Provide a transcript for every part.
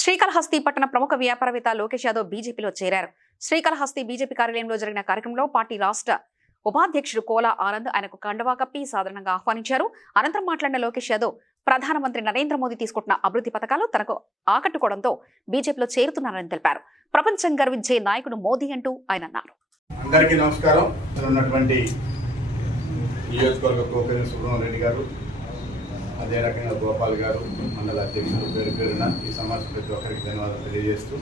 శ్రీకాళహస్తి పట్టణ ప్రముఖ వ్యాపారవేత్త లోకేష్ యాదవ్ బీజేపీలో చేరారు. శ్రీకాళహస్తి బీజేపీ కార్యాలయంలో జరిగిన కార్యక్రమంలో పార్టీ రాష్ట్ర ఉపాధ్యక్షుడు కోలా ఆనంద్ ఆయనకు కండువా కప్పి సాధారణంగా ఆహ్వానించారు. అనంతరం మాట్లాడిన లోకేష్ యాదవ్ ప్రధానమంత్రి నరేంద్ర మోదీ తీసుకుంటున్న అభివృద్ధి పథకాలు తనకు ఆకట్టుకోవడంతో బీజేపీలో చేరుతున్నారని తెలిపారు. ప్రపంచం గర్వించే నాయకుడు మోదీ అంటూ ఆయన అన్నారు. అందరికీ నమస్కారం. ఉన్నటువంటి నియోజకవర్గ కోపేరు సుబ్రహ్మణ్య రెడ్డి గారు, అదే రకంగా గోపాల్ గారు, మండల అధ్యక్షులు పేరు పేరున ఈ సమాజం ప్రతి ఒక్కరికి ధన్యవాదాలు తెలియజేస్తూ,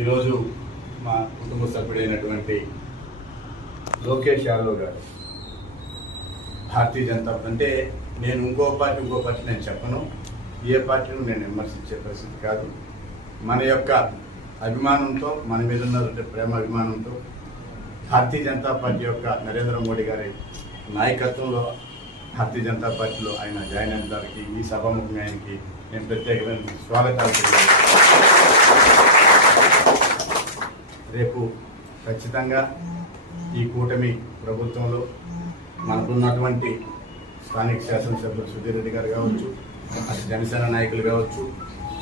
ఈరోజు మా కుటుంబ సభ్యుడైనటువంటి లోకేష్ యాదవ్ గారు భారతీయ జనతా అంటే నేను ఇంకో పార్టీ నేను చెప్పను, ఏ పార్టీని నేను విమర్శించే పరిస్థితి కాదు. మన యొక్క అభిమానంతో, మన మీద ఉన్న ప్రేమ అభిమానంతో భారతీయ జనతా పార్టీ యొక్క నరేంద్ర మోడీ గారి నాయకత్వంలో భారతీయ జనతా పార్టీలో ఆయన జాయిన్ అయిన దానికి ఈ సభాముఖంగా ఆయనకి నేను ప్రత్యేకమైన స్వాగతాలు తెలియజేస్తాను. రేపు ఖచ్చితంగా ఈ కూటమి ప్రభుత్వంలో మనకున్నటువంటి స్థానిక శాసనసభ్యులు సుధీర్ రెడ్డి గారు కావచ్చు, అటు జనసేన నాయకులు కావచ్చు,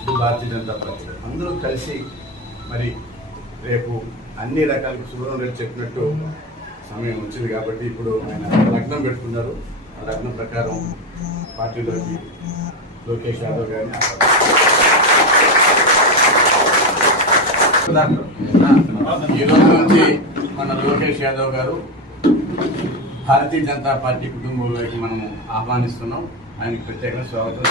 ఇటు భారతీయ జనతా పార్టీ అందరూ కలిసి మరి రేపు అన్ని రకాల సుబ్రహ్మణ్య రెడ్డి చెప్పినట్టు సమయం వచ్చింది కాబట్టి ఇప్పుడు ఆయన లగ్నం పెట్టుకున్నారు. ఆ లగ్నం ప్రకారం పార్టీలోకి లోకేష్ యాదవ్ గారిని ఈ రోజు నుంచి మన లోకేష్ యాదవ్ గారు భారతీయ జనతా పార్టీ కుటుంబంలోకి మనము ఆహ్వానిస్తున్నాం. ఆయనకు ప్రత్యేకంగా స్వాగతం.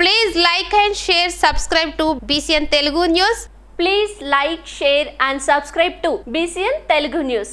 Please like and share, subscribe to BCN Telugu News. Please like, share and subscribe to BCN Telugu News.